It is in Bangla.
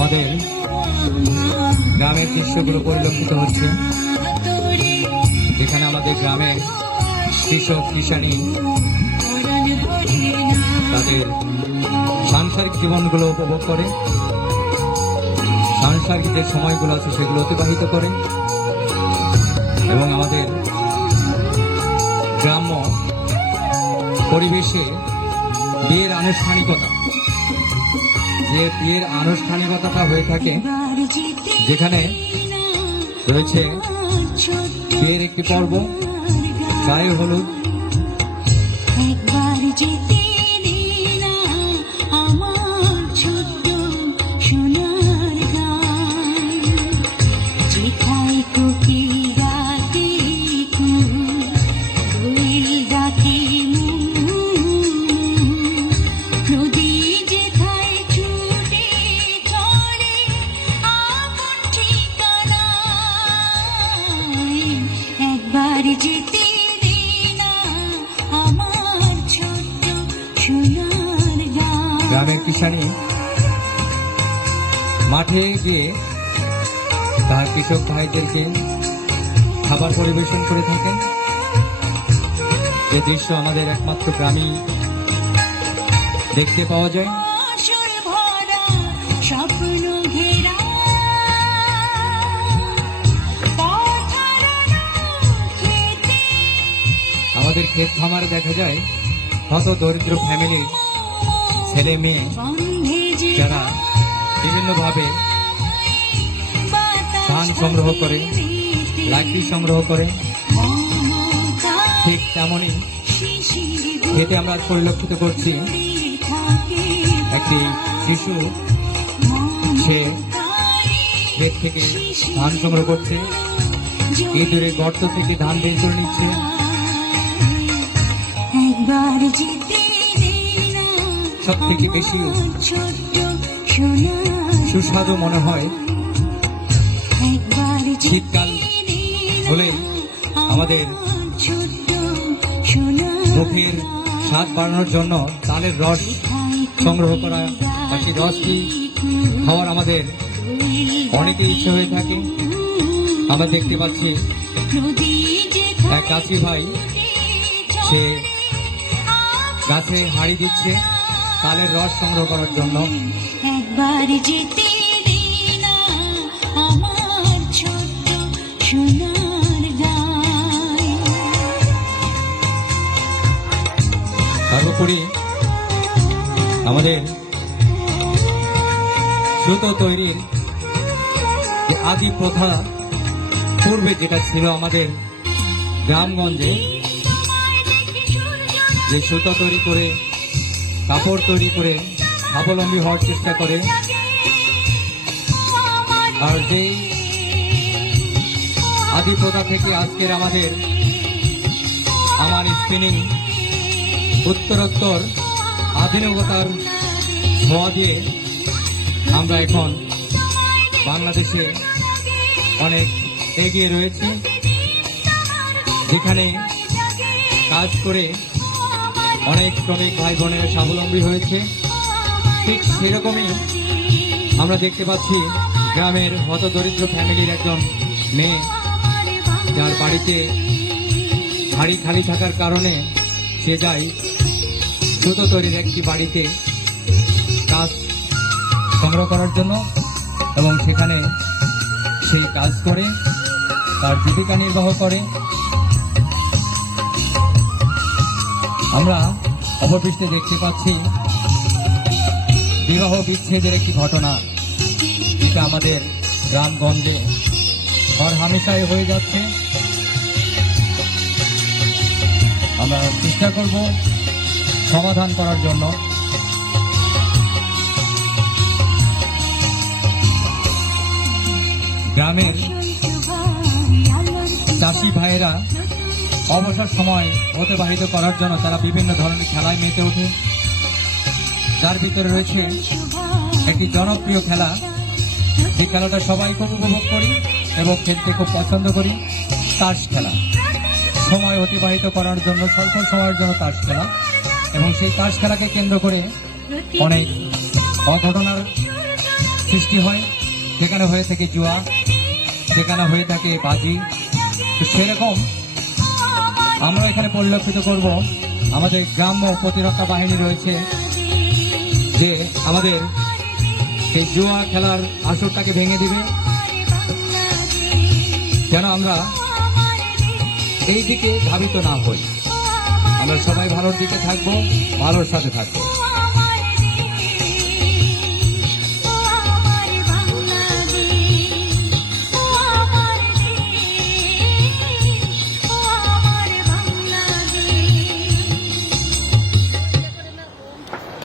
আমাদের গ্রামের দৃশ্যগুলো পরিলক্ষিত হচ্ছে। যেখানে আমাদের গ্রামের কৃষক, কৃষানি তাদের সাংসারিক জীবনগুলো উপভোগ করে। সাংসারিক যে সময়গুলো আছে সেগুলো অতিবাহিত করে। এবং আমাদের গ্রাম্য পরিবেশে বিয়ের আনুষ্ঠানিকতা যে বিয়ের আনুষ্ঠানিকতাটা হয়ে থাকে যেখানে রয়েছে বিয়ের একটি পর্ব গায়ে হলুদ গ্রামের কিষানি মাঠে গিয়ে তার কৃষক ভাইদেরকে খাবার পরিবেশন করে থাকেন। যে দৃশ্য আমাদের একমাত্র গ্রামই দেখতে পাওয়া যায়। ক্ষেত খামারে দেখা যায় হত দরিদ্র ফ্যামিলির ছেলে মেয়ে যারা বিভিন্নভাবে ধান সংগ্রহ করে, লাকড়ি সংগ্রহ করে ঠিক তেমনই খেতে আমরা পরিলক্ষিত করছি একটি শিশু। সে ক্ষেত থেকে ধান সংগ্রহ করছে। ইঁদুরে গর্ত থেকে ধান বের করে নিচ্ছে। সব থেকে বেশি সুস্বাদু মনে হয়। শীতকাল হলে আমাদের মুখের স্বাদ বাড়ানোর জন্য তালের রস সংগ্রহ করা বা সেই রসটি খাওয়ার আমাদের অনেকের ইচ্ছে হয়ে থাকে। আমরা দেখতে পাচ্ছি এক গাছি ভাই সে গাছে হাড়ি দিচ্ছে কালের রস সংগ্রহ করার জন্য। একবার যেতে আমার ছোট্ট সোনার সর্বোপরি আমাদের সুতো তৈরির যে আদি প্রথা পূর্বে যেটা ছিল আমাদের গ্রামগঞ্জে যে সুতো তৈরি করে, কাপড় তৈরি করে স্বাবলম্বী হওয়ার চেষ্টা করে, আর যেই আদি থেকে আজকের আমাদের, আমার স্পিনিং উত্তরোত্তর আধুনিকতার ছোঁয়া দিয়ে আমরা এখন বাংলাদেশে অনেক এগিয়ে রয়েছে। যেখানে কাজ করে অনেক শ্রমিক ভাই বোনের স্বাবলম্বী হয়েছে। ঠিক সেরকমই আমরা দেখতে পাচ্ছি গ্রামের হতদরিদ্র ফ্যামিলির একজন মেয়ে, যার বাড়িতে হাড়ি খালি থাকার কারণে সে যায় সুতো তৈরির একটি বাড়িতে কাজ সংগ্রহ করার জন্য এবং সেখানে সেই কাজ করে, তার জীবিকা নির্বাহ করে। আমরা অবশিষ্টে দেখতে পাচ্ছি বিবাহ বিচ্ছেদের একটি ঘটনা যেটা আমাদের গ্রামগঞ্জে ঘর হামেশাই হয়ে যাচ্ছে। আমরা চেষ্টা করব সমাধান করার জন্য। গ্রামের চাষি ভাইয়েরা অবসর সময় অতিবাহিত করার জন্য তারা বিভিন্ন ধরনের খেলায় মেতে ওঠে। যার ভিতরে রয়েছে একটি জনপ্রিয় খেলা। যে খেলাটা সবাই খুব উপভোগ করি এবং খেলতে খুব পছন্দ করি। তাস খেলা। সময় অতিবাহিত করার জন্য স্বল্প সময়ের জন্য তাস খেলা। এবং সেই তাস খেলাকে কেন্দ্র করে অনেক অঘটনার সৃষ্টি হয়। সেখানে হয়ে থাকে জুয়া সেখানে হয়ে থাকে বাজি। সেরকম আমরা এখানে পরিলক্ষিত করব আমাদের গ্রাম্য প্রতিরক্ষা বাহিনী রয়েছে যে আমাদের সেই জুয়া খেলার আসরটাকে ভেঙে দিবে। যেন আমরা এই দিকে ধাবিত না হই। আমরা সবাই ভালোর দিকে থাকব, ভালোর সাথে থাকব।